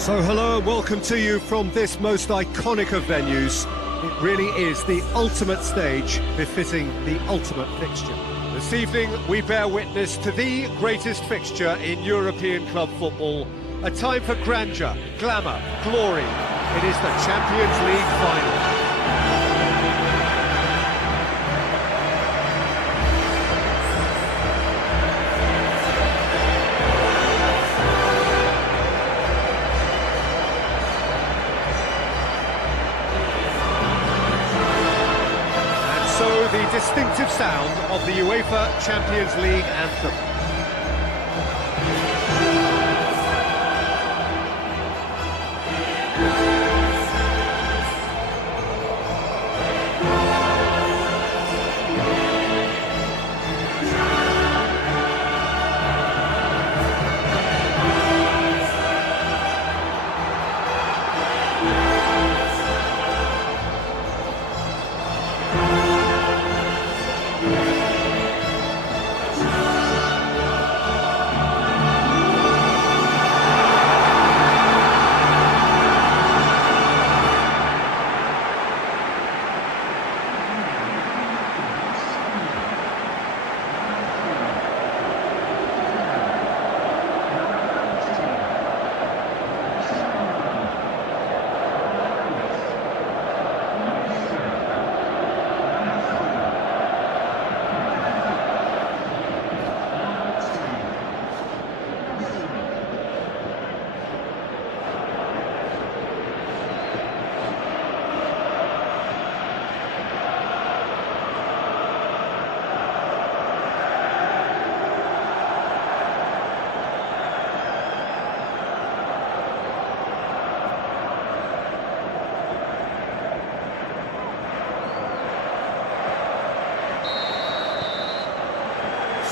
So hello and welcome to you from this most iconic of venues. It really is the ultimate stage befitting the ultimate fixture. This evening we bear witness to the greatest fixture in European club football. A time for grandeur, glamour, glory. It is the Champions League final. So the distinctive sound of the UEFA Champions League anthem.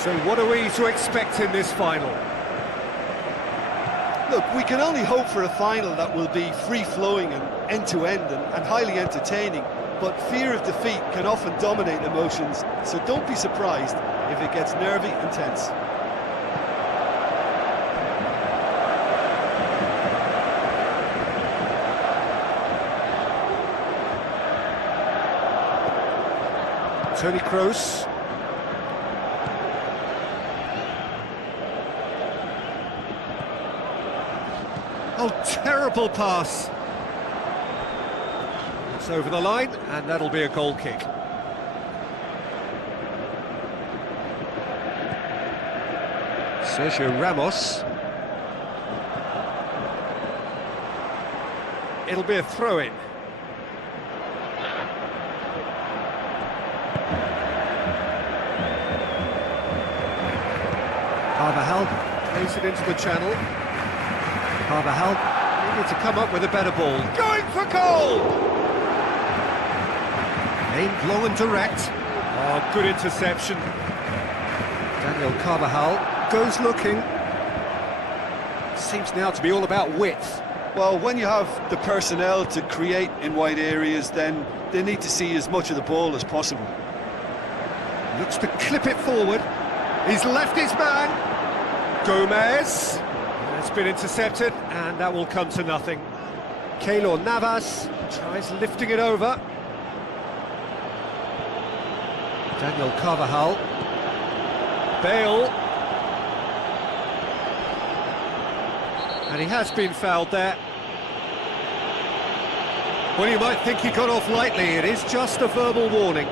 So what are we to expect in this final? Look, we can only hope for a final that will be free-flowing and end-to-end and highly entertaining, but fear of defeat can often dominate emotions, so don't be surprised if it gets nervy and tense. Toni Kroos. Oh, terrible pass. It's over the line, and that'll be a goal kick. Sergio Ramos. It'll be a throw-in. Carvajal plays it into the channel. Carvajal needed to come up with a better ball. Going for goal! Aimed long and direct. Oh, good interception. Daniel Carvajal goes looking. Seems now to be all about width. Well, when you have the personnel to create in wide areas, then they need to see as much of the ball as possible. Looks to clip it forward. He's left his man. Gomez. It's been intercepted, and that will come to nothing. Keylor Navas tries lifting it over. Daniel Carvajal. Bale. And he has been fouled there. Well, you might think he got off lightly. It is just a verbal warning.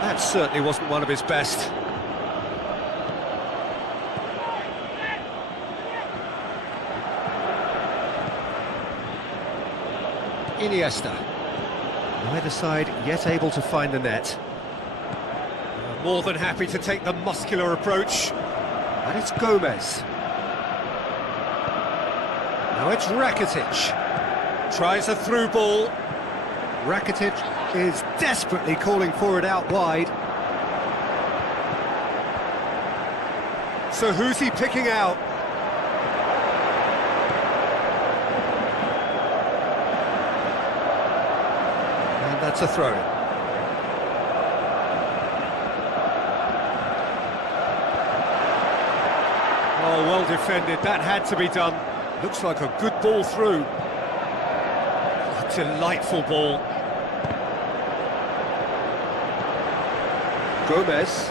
That certainly wasn't one of his best. Iniesta. Neither side yet able to find the net. More than happy to take the muscular approach. And it's Gomez. Now it's Rakitic. Tries a through ball. Rakitic is desperately calling for it out wide. So who's he picking out? And that's a throw-in. Oh, well defended, that had to be done. Looks like a good ball through. A delightful ball. Gomez.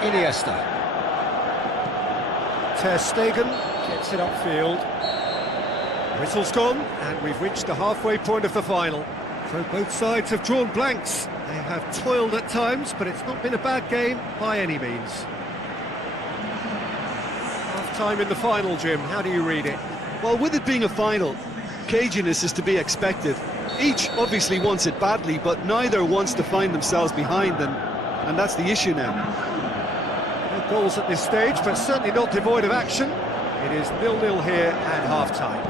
Iniesta. Ter Stegen gets it upfield. Whistle's gone, and we've reached the halfway point of the final. So both sides have drawn blanks. They have toiled at times, but it's not been a bad game by any means. Half-time in the final, Jim. How do you read it? Well, with it being a final, caginess is to be expected. Each obviously wants it badly, but neither wants to find themselves behind, and that's the issue now. No goals at this stage, but certainly not devoid of action. It is 0-0 here at half-time.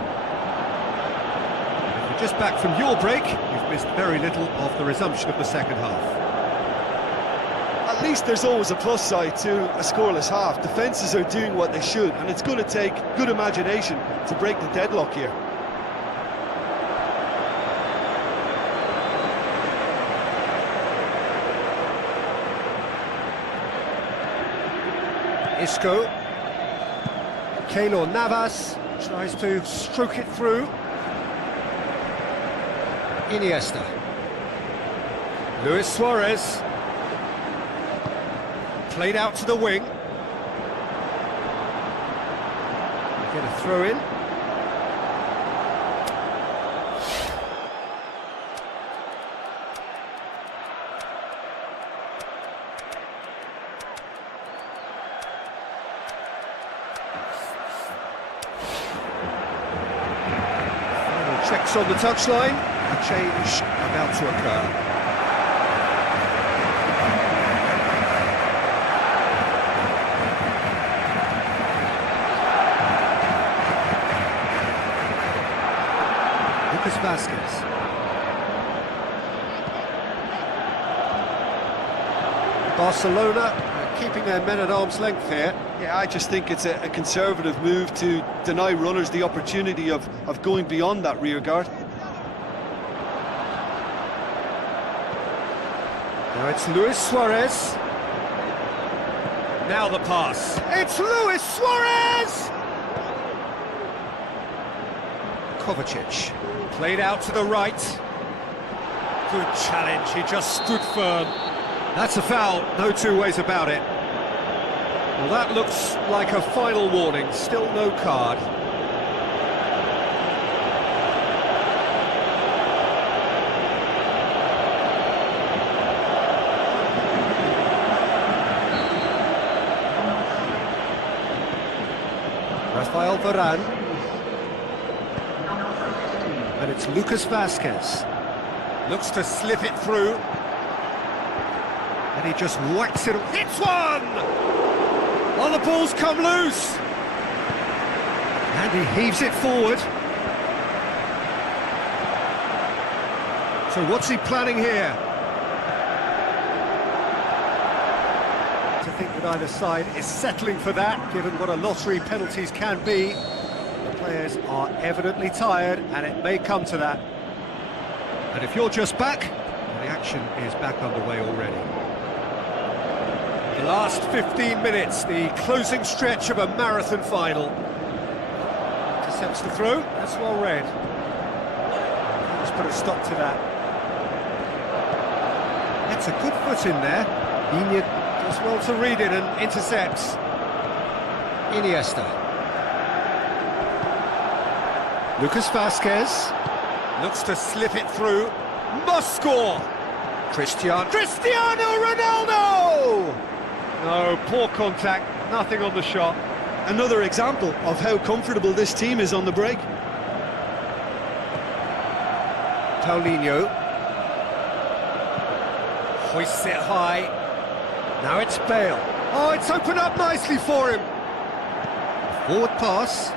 If you're just back from your break, you've missed very little of the resumption of the second half. At least there's always a plus side to a scoreless half. Defences are doing what they should, and it's going to take good imagination to break the deadlock here. Isco. Keylor Navas tries to stroke it through. Iniesta. Luis Suarez. Played out to the wing. Get a throw in. Final checks on the touchline. A change about to occur. Vasquez. Barcelona keeping their men at arm's length here. Yeah, I just think it's a conservative move to deny runners the opportunity of going beyond that rear guard. Now it's Luis Suarez. Now the pass. It's Luis Suarez! Kovacic. Played out to the right. Good challenge, he just stood firm. That's a foul, no two ways about it. Well, that looks like a final warning, still no card. Rafael Varane. And it's Lucas Vasquez. Looks to slip it through. And he just whacks it. Hits one! Oh, the ball's come loose. And he heaves it forward. So what's he planning here? To think that either side is settling for that, given what a lottery penalties can be. Players are evidently tired, and it may come to that. And if you're just back, the action is back underway already. The last 15 minutes, the closing stretch of a marathon final. Intercepts the throw, that's well read. Let's put a stop to that. That's a good foot in there. Iniesta does well to read it and intercepts. Iniesta. Lucas Vasquez looks to slip it through. Must score! Cristiano Ronaldo! No, poor contact, nothing on the shot. Another example of how comfortable this team is on the break. Paulinho. Hoists it high. Now it's Bale. Oh, it's opened up nicely for him. Forward pass.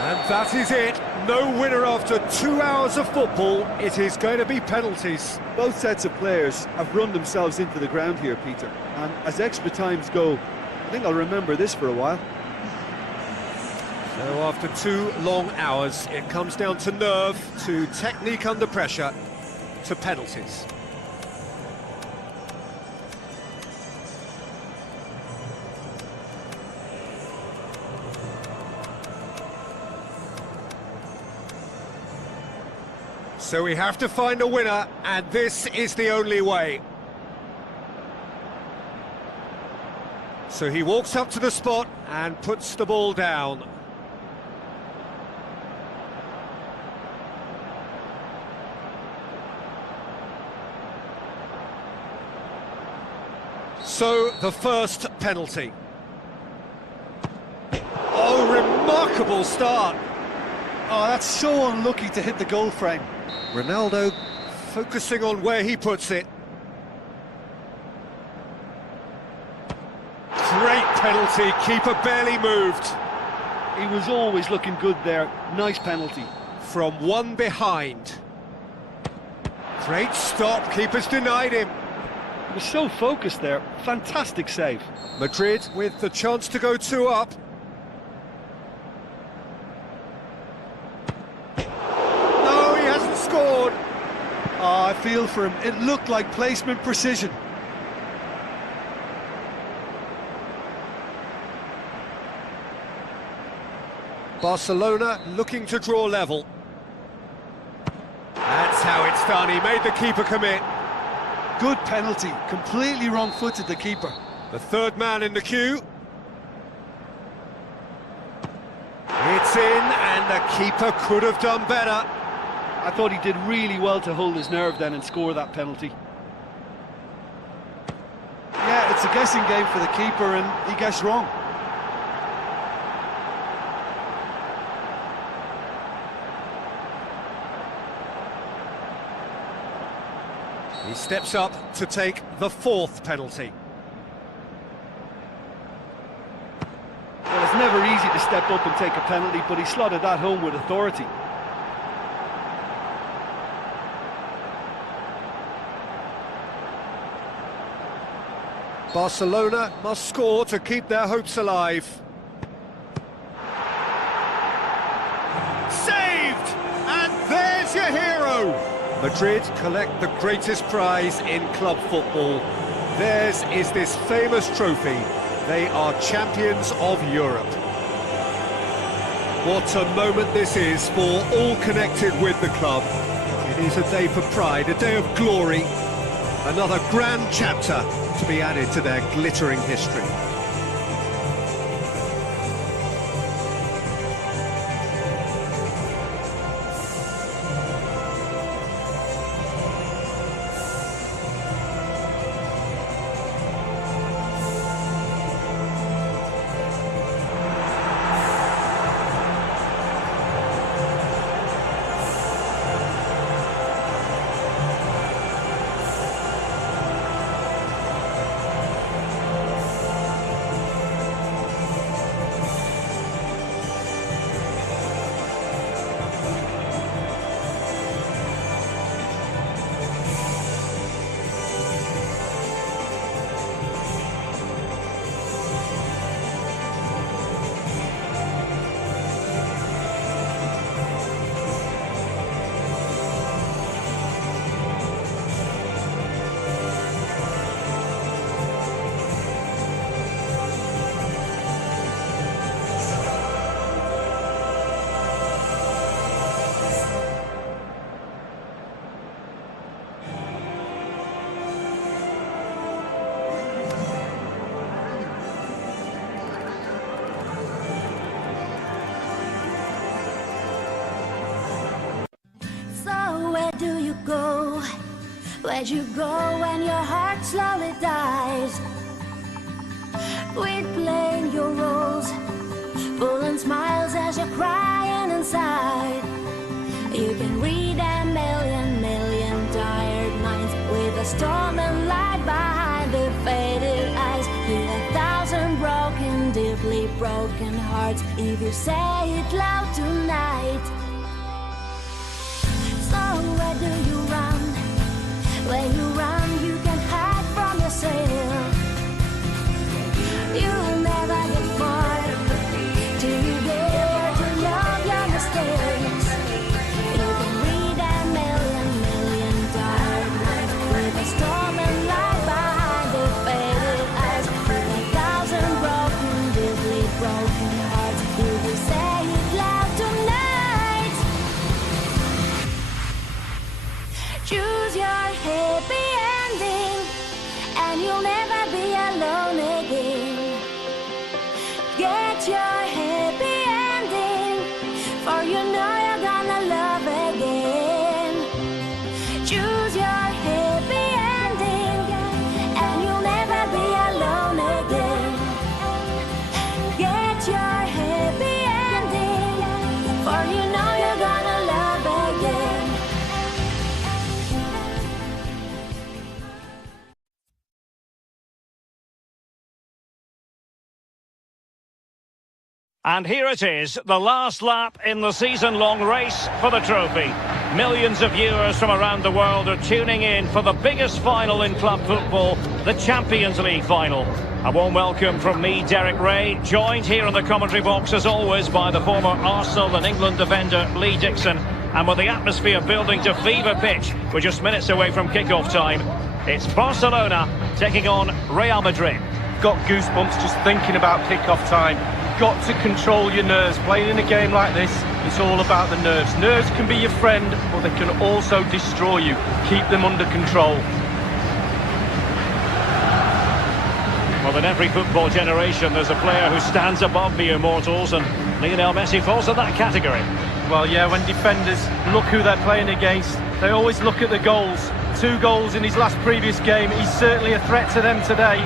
And that is it. no winner after 2 hours of football. It is going to be penalties. Both sets of players have run themselves into the ground here, Peter. And as extra times go, I think I'll remember this for a while. So after 2 long hours, it comes down to nerve, to technique under pressure, to penalties. So we have to find a winner, and this is the only way. So he walks up to the spot and puts the ball down. So the first penalty. Oh, remarkable start. Oh, that's so unlucky to hit the goal frame. Ronaldo focusing on where he puts it. Great penalty, keeper barely moved. He was always looking good there. Nice penalty. From one behind. Great stop, keeper's denied him. He was so focused there. Fantastic save. Madrid with the chance to go 2 up. Scored. Oh, I feel for him. It looked like placement precision. Barcelona looking to draw level. That's how it's done. He made the keeper commit. Good penalty. Completely wrong-footed, the keeper. The third man in the queue. It's in, and the keeper could have done better. I thought he did really well to hold his nerve then and score that penalty. Yeah, it's a guessing game for the keeper and he guessed wrong. He steps up to take the fourth penalty. Well, it's never easy to step up and take a penalty, but he slotted that home with authority. Barcelona must score to keep their hopes alive. Saved! And there's your hero! Madrid collect the greatest prize in club football. Theirs is this famous trophy. They are champions of Europe. What a moment this is for all connected with the club. It is a day for pride, a day of glory. Another grand chapter to be added to their glittering history. Where'd you go when your heart slowly dies? Quit playing your roles, pulling smiles as you're crying inside. You can read a million tired minds with a storm and light behind the faded eyes. Hear 1,000 broken, deeply broken hearts if you say it loud tonight. do you run? When you run, you can hide from yourself. You'll never get far till you dare to love your mistakes. You can read a million dark nights with a storm and light behind the faded eyes. With 1,000 broken, deeply broken hearts, you will say it loud tonight. Choose your happy ending, and you'll never be alone again. Get your happy ending, for you know you're gonna love again. Choose your happy ending, and you'll never be alone again. Get your happy ending, for you know you're gonna love again. And here it is, the last lap in the season-long race for the trophy. Millions of viewers from around the world are tuning in for the biggest final in club football, the Champions League final. A warm welcome from me, Derek Ray, joined here in the commentary box as always by the former Arsenal and England defender Lee Dixon. And with the atmosphere building to fever pitch, we're just minutes away from kick-off time. It's Barcelona taking on Real Madrid. Got goosebumps just thinking about kick-off time. Got to control your nerves. Playing in a game like this, it's all about the nerves. Nerves can be your friend, but they can also destroy you. Keep them under control. Well, in every football generation, there's a player who stands above the immortals, and Lionel Messi falls in that category. Well, yeah, when defenders look who they're playing against, they always look at the goals. 2 goals in his last previous game. He's certainly a threat to them today.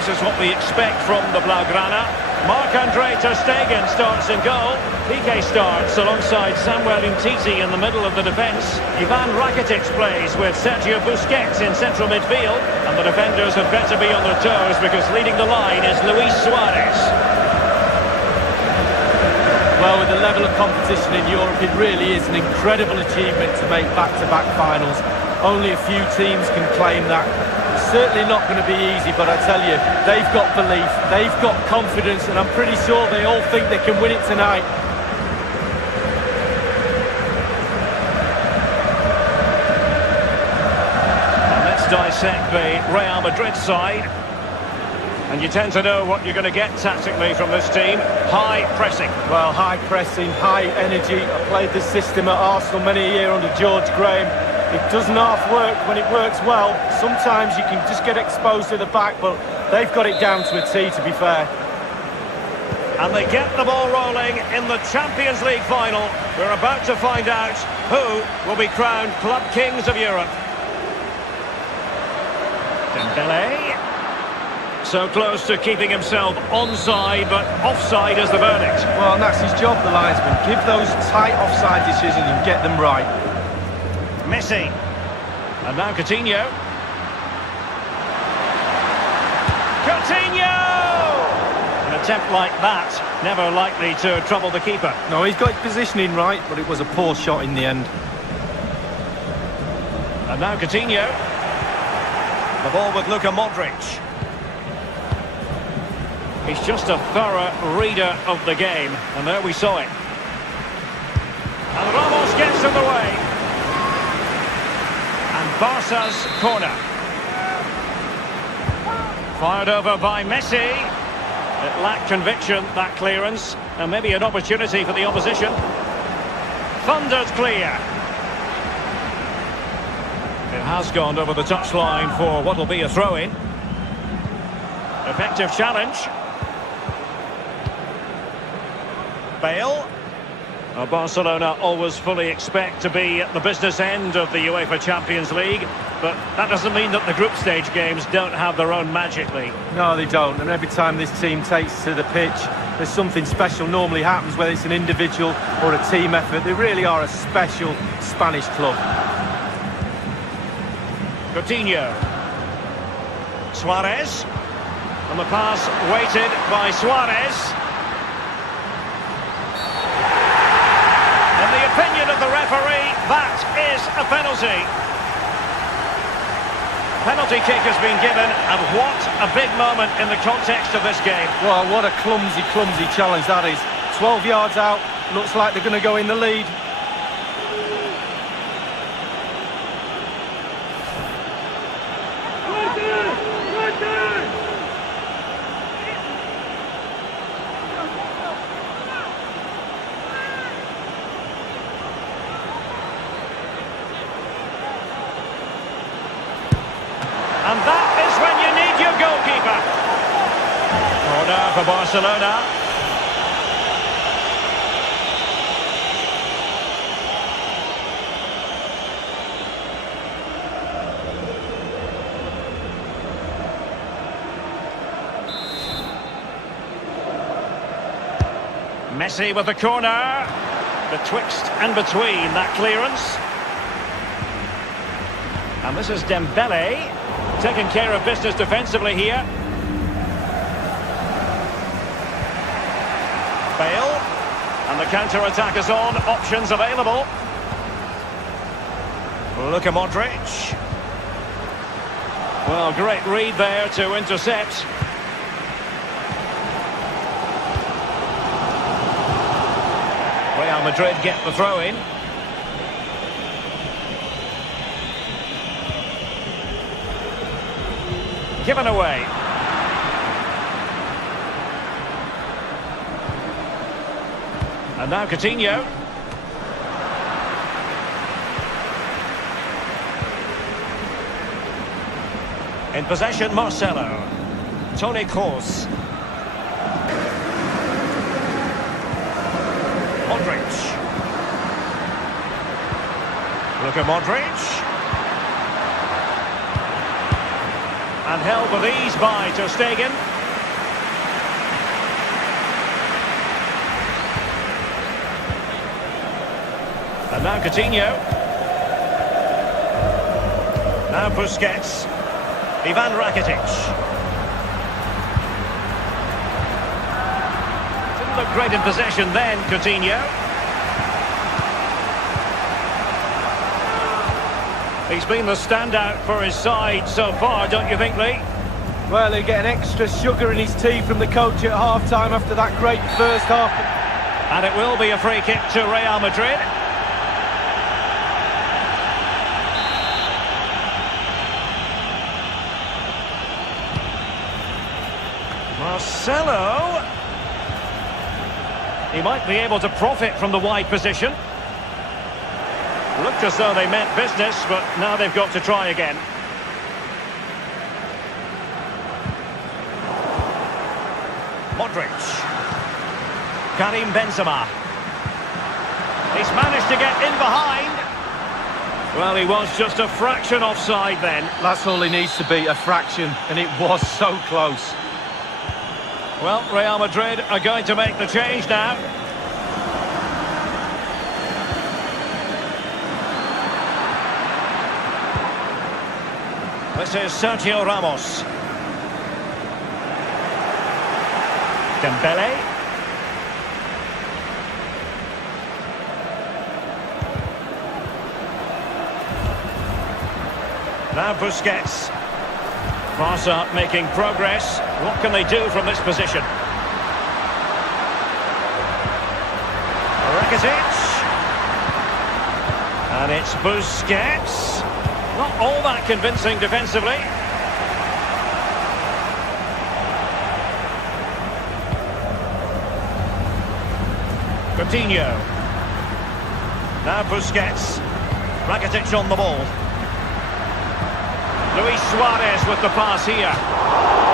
This is what we expect from the Blaugrana. Marc-Andre ter Stegen starts in goal. Piqué starts alongside Samuel Umtiti in the middle of the defence. Ivan Rakitic plays with Sergio Busquets in central midfield. And the defenders had better be on their toes because leading the line is Luis Suarez. Well, with the level of competition in Europe, it really is an incredible achievement to make back-to-back finals. Only a few teams can claim that. Certainly not going to be easy, but I tell you, they've got belief, they've got confidence, and I'm pretty sure they all think they can win it tonight. And let's dissect the Real Madrid side. And you tend to know what you're going to get tactically from this team. High pressing. Well, high pressing, high energy. I played this system at Arsenal many a year under George Graham. It doesn't half work when it works well. Sometimes you can just get exposed to the back, but they've got it down to a T, to be fair. And they get the ball rolling in the Champions League final. We're about to find out who will be crowned Club Kings of Europe. Dembele. So close to keeping himself onside, but offside is the verdict. Well, and that's his job, the linesman. Give those tight offside decisions and get them right. Messi. And now Coutinho. Coutinho! An attempt like that, never likely to trouble the keeper. No, he's got his positioning right, but it was a poor shot in the end. And now Coutinho. The ball with Luka Modric. He's just a thorough reader of the game, and there we saw it. And Ramos gets in the way. And Barca's corner. Fired over by Messi. It lacked conviction, that clearance, and maybe an opportunity for the opposition. Thundered clear. It has gone over the touchline for what will be a throw-in. Effective challenge. Bale. Well, Barcelona always fully expect to be at the business end of the UEFA Champions League, but that doesn't mean that the group stage games don't have their own magic, Lee. No, they don't. And every time this team takes to the pitch, there's something special normally happens, whether it's an individual or a team effort. They really are a special Spanish club. Coutinho. Suarez. And the pass weighted by Suarez. In the opinion of the referee, that is a penalty. Penalty kick has been given, and what a big moment in the context of this game. Well, what a clumsy challenge that is. 12 yards out, looks like they're going to go in the lead. And that is when you need your goalkeeper. Corner for Barcelona. Messi with the corner. Betwixt and between that clearance. And this is Dembele. Taking care of business defensively here. Bale. And the counter-attack is on. Options available. Luka Modric. Well, great read there to intercept. Real Madrid get the throw-in. Given away. And now Coutinho. In possession, Marcelo. Toni Kroos. Modric. Luka Modric. And held with ease by Ter Stegen. And now Coutinho. Now Busquets. Ivan Rakitic. Didn't look great in possession then, Coutinho. He's been the standout for his side so far, don't you think, Lee? Well, he'll get an extra sugar in his tea from the coach at half-time after that great first half. And it will be a free kick to Real Madrid. Marcelo. He might be able to profit from the wide position. Looked as though they meant business, but now they've got to try again. Modric. Karim Benzema. He's managed to get in behind. Well, he was just a fraction offside then. That's all he needs to be, a fraction, and it was so close. Well, Real Madrid are going to make the change now. This is Sergio Ramos. Dembele. Now Busquets. Barca making progress. What can they do from this position? Rakitic. And it's Busquets. Not all that convincing defensively. Coutinho. Now Busquets. Rakitic on the ball. Luis Suarez with the pass here.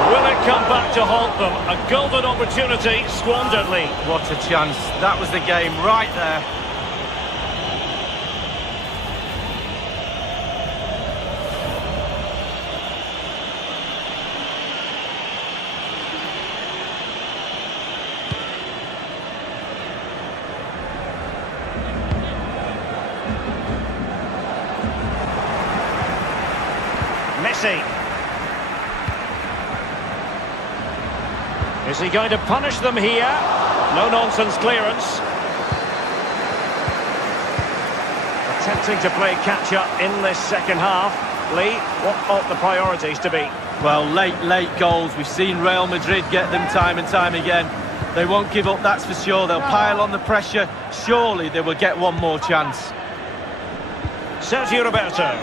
Will it come back to haunt them? A golden opportunity squandered, Lee. What a chance. That was the game right there. Messi. Is he going to punish them here? No-nonsense clearance. Attempting to play catch-up in this second half. Lee, what ought the priorities to be? Well, late goals. We've seen Real Madrid get them time and time again. They won't give up, that's for sure. They'll pile on the pressure. Surely they will get one more chance. Sergio Roberto.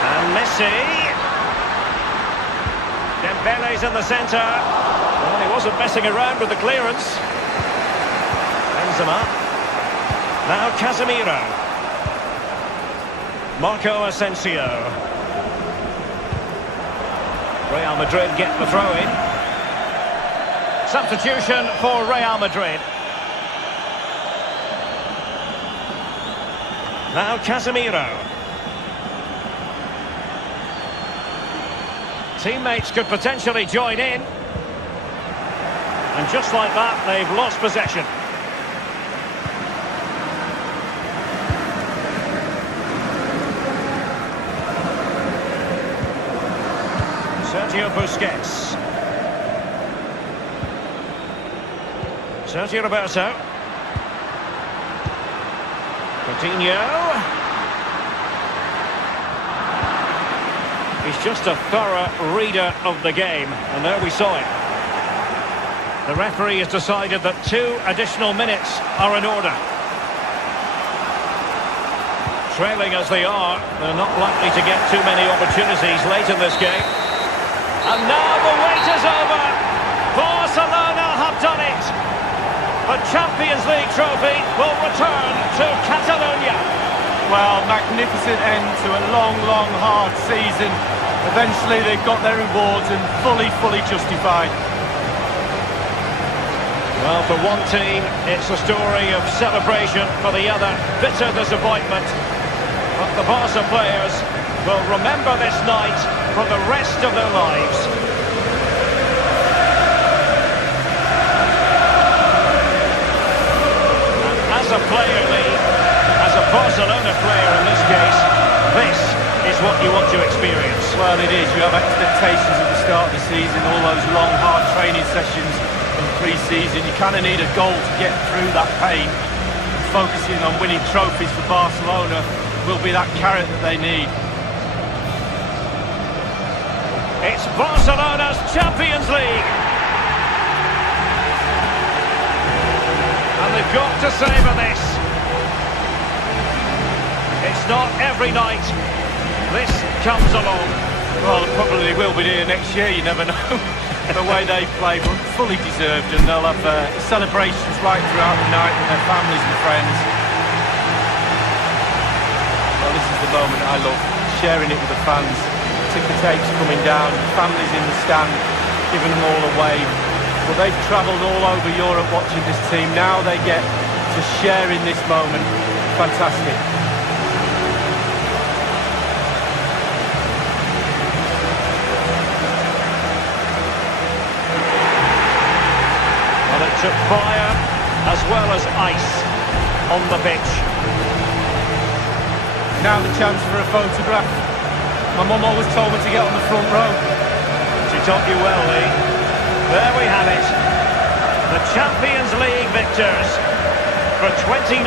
And Messi. Dembele's in the centre. Well, he wasn't messing around with the clearance. Benzema. Now Casemiro. Marco Asensio. Real Madrid get the throw-in. Substitution for Real Madrid. Now Casemiro. Teammates could potentially join in. And just like that, they've lost possession. Sergio Busquets. Sergio Roberto. Coutinho. He's just a thorough reader of the game, and there we saw it. The referee has decided that 2 additional minutes are in order. Trailing as they are, they're not likely to get too many opportunities late in this game. And now the wait is over. Barcelona have done it. The Champions League trophy will return to Catalonia. Well, magnificent end to a long, hard season. Eventually they've got their rewards and fully justified. Well, for one team, it's a story of celebration. For the other, bitter disappointment. But the Barca players will remember this night for the rest of their lives. And as a player, Lee, as a Barcelona player in this case, this is what you want to experience. Well, it is. You have expectations at the start of the season, all those long, hard training sessions in pre-season. You kind of need a goal to get through that pain. Focusing on winning trophies for Barcelona will be that carrot that they need. It's Barcelona's Champions League. And they've got to savour this. It's not every night this comes along. Well, probably will be here next year, you never know. The way they play, but fully deserved, and they'll have celebrations right throughout the night with their families and friends. Well, this is the moment I love, sharing it with the fans. Ticker tapes coming down, families in the stand, giving them all a wave. Well, they've travelled all over Europe watching this team. Now they get to share in this moment. Fantastic. Well, it took fire as well as ice on the pitch. Now the chance for a photograph. My mum always told me to get on the front row. She taught you well, Lee. There we have it. The Champions League victors for 2019.